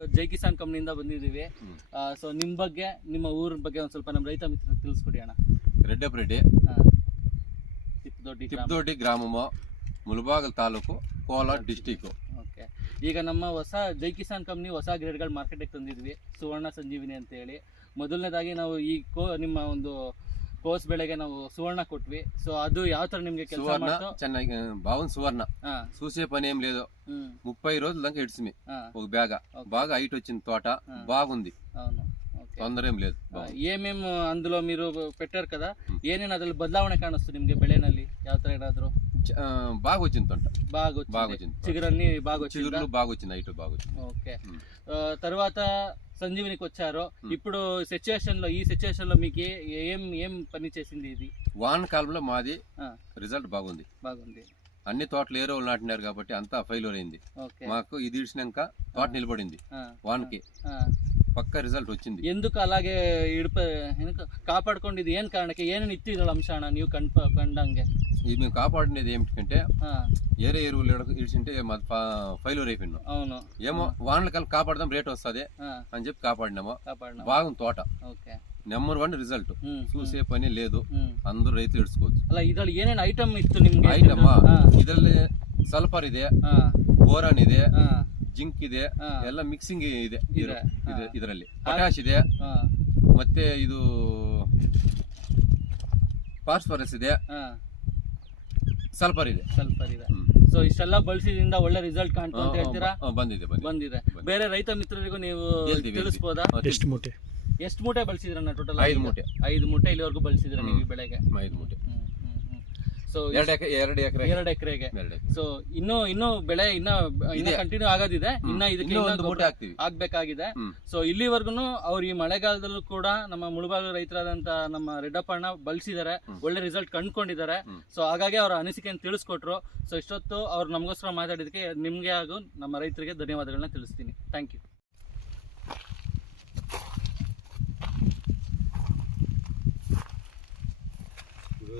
ಜೈ ಕಿಸಾನ್ ಕಂಪ್ನಿಯಿಂದ ಬಂದಿದ್ದೀವಿ. ಸೊ ನಿಮ್ಮ ಬಗ್ಗೆ, ನಿಮ್ಮ ಊರ ಬಗ್ಗೆ ಒಂದು ಸ್ವಲ್ಪ ನಮ್ಮ ರೈತ ಮಿತ್ರರಿಗೆ ತಿಳಿಸ್ಕೊಡಿ ಅಣ್ಣ. ರೆಡ್ಡಪ್ಪ ತಿಪ್ಪದೊಡ್ಡಿ ಗ್ರಾಮ, ಮುಳಬಾಗಿಲು ತಾಲೂಕು, ಕೋಲಾರ ಡಿಸ್ಟಿಕ್. ಓಕೆ, ಈಗ ನಮ್ಮ ಹೊಸ ಜೈ ಕಿಸಾನ್ ಕಂಪ್ನಿ ಹೊಸ ಗ್ರೇಡ್ಗಳು ಮಾರ್ಕೆಟಿಗೆ ತಂದಿದ್ವಿ, ಸುವರ್ಣ ಸಂಜೀವಿನಿ ಅಂತ ಹೇಳಿ. ಮೊದಲನೇದಾಗಿ ನಾವು ಈ ನಿಮ್ಮ ಒಂದು ಕೋಸ್ ಬೆಳೆಗೆ ನಾವು ಸುವರ್ಣ ಕೊಟ್ವಿ. ಸೊ ಅದು ಯಾವ ತರ ನಿಮ್ಗೆ ಕೆಲಸ ಮಾಡ್ತು? ಚೆನ್ನಾಗಿ బాగుంది సువర్ణ. చూసే పని ఏం లేదు. 30 రోజుల దాకా ఇడ్స్మి ఒక బాగా హైట్ వచ్చింది తోట, బాగుంది. అవును, తొందర ఏం లేదు. ఏమేమి అందులో మీరు పెట్టారు కదా, ఏನೇನು ಅದ್ರಲ್ಲಿ ಬದಲಾವಣೆ ಕಾಣಿಸ್ತು ನಿಮ್ಗೆ ಬೆಳೆನಲ್ಲಿ? ಯಾವ ತರ ಏನಾದ್ರು? బాగా వచ్చింది తోట, బాగా వచ్చింది. చిగురన్ని బాగా వచ్చింది, చిగురులు బాగా వచ్చింది, హైట్ బాగా వచ్చింది. ఓకే, తర్వాత సంజీవినికి వచ్చారు. ఇప్పుడు సిచ్యువేషన్ లో, ఈ సిచ్యువేషన్ లో మీకు ఏం పని చేసింది ఇది? వాన కాలంలో మాది రిజల్ట్ బాగుంది. అన్ని తోటలు ఏరో నాటినారు కాబట్టి అంతా ఫెయిల్యూర్ అయింది. మాకు ఇది ఇడిచినాక తోట నిలబడింది. వానకి ಪಕ್ಕ ರಿಸಲ್ಟ್ వచ్చింది. ఎందుకు అలాగే కాపాడుకోండి? ఏం కారణಕ್ಕೆ ఏನೇನು ಇತ್ತು ಇದ್ರಲ್ಲಿ ಅಂಶ ಅಣ್ಣ ನೀವು ಕಂಡಂಗೆ? ఇది మేము కాపాడినది ఏమిటంటే ఏరే ఎరువులు ఇడిచింటే ఫెయిల్యూర్ అయిపోయినాం. అవును, ఏమో వానల కల్ కాపాడదాం, రేట్ వస్తుంది అని చెప్పి కాపాడినాము. బాగుంది తోట, నెంబర్ 1 రిజల్ట్. చూసే పని లేదు, అందరూ రైతులు ఇడ్చుకోవచ్చు. ಅಲ್ಲ, ಇದ್ರಲ್ಲಿ ಏನೇನು ಐಟಮ್ ಇತ್ತು ನಿಮ್ಗೆ? ಐಟಮ್ ಇದರಲ್ಲಿ ಸಲ್ಫರ್ ಇದೆ, ಬೋರಾನ್ ಇದೆ, ಜಿಂಕ್ ಇದೆ, ಎಲ್ಲ ಮಿಕ್ಸಿಂಗ್ ಇದೆ ಇದರಲ್ಲಿ. ಪೊಟ್ಯಾಶ್ ಇದೆ, ಮತ್ತೆ ಇದು ಫಾಸ್ಫರಸ್ ಇದೆ, ಸಲ್ಫರ್ ಇದೆ. ಸೊ ಇಷ್ಟೆಲ್ಲ ಬಳಸಿದ್ರಿಂದ ಒಳ್ಳೆ ರಿಸಲ್ಟ್ ಕಾಣ್ತು ಅಂತ ಹೇಳ್ತೀರಾ? ಬಂದಿದೆ. ಬೇರೆ ರೈತ ಮಿತ್ರರಿಗೂ ನೀವು ತಿಳಿಸ್ಬೋದಾ? ಎಷ್ಟು ಮೂಟೆ ಬಳಸಿದ್ರಣ್ಣ ಟೋಟಲ್? 5 ಮೂಟೆ. 5 ಮೂಟೆ ಇಲ್ಲಿವರೆಗೂ ಬಳಸಿದ್ರ ನೀವು ಈ ಬೆಳೆಗೆ? 5 ಮೂಟೆ. ಸೊ 2 ಎಕರೆಗೆ. ಸೊ ಇನ್ನು ಬೆಳೆ ಇನ್ನ ಕಂಟಿನ್ಯೂ ಆಗೋದಿದೆ, ಇನ್ನ ಇದಕ್ಕೆ ಆಗ್ಬೇಕಾಗಿದೆ. ಸೊ ಇಲ್ಲಿವರೆಗೂ ಅವ್ರು ಈ ಮಳೆಗಾಲದಲ್ಲೂ ಕೂಡ ನಮ್ಮ ಮುಳಬಾಗಿಲು ರೈತರಾದಂತ ನಮ್ಮ ರೆಡ್ಡಪ್ಪಣ್ಣ ಬಳಸಿದ್ದಾರೆ, ಒಳ್ಳೆ ರಿಸಲ್ಟ್ ಕಂಡುಕೊಂಡಿದ್ದಾರೆ. ಸೊ ಹಾಗಾಗಿ ಅವರ ಅನಿಸಿಕೆಯನ್ನು ತಿಳಿಸ್ಕೊಟ್ರು. ಸೊ ಇಷ್ಟೊತ್ತು ಅವ್ರು ನಮಗೋಸ್ಕರ ಮಾತಾಡಿದಕ್ಕೆ ನಿಮ್ಗೆ ಹಾಗೂ ನಮ್ಮ ರೈತರಿಗೆ ಧನ್ಯವಾದಗಳನ್ನ ತಿಳಿಸ್ತೀನಿ. Thank you.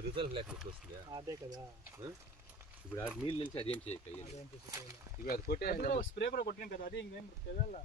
రిజల్ట్ లేకపోతే వస్తుందా? అదే కదా, ఇప్పుడు ఆ నీళ్ళు నుంచి అదేం చేయక, ఇప్పుడు అది కొట్టే స్ప్రే కూడా కొట్టినాం కదా, అది ఇంకేం తెలియాలా?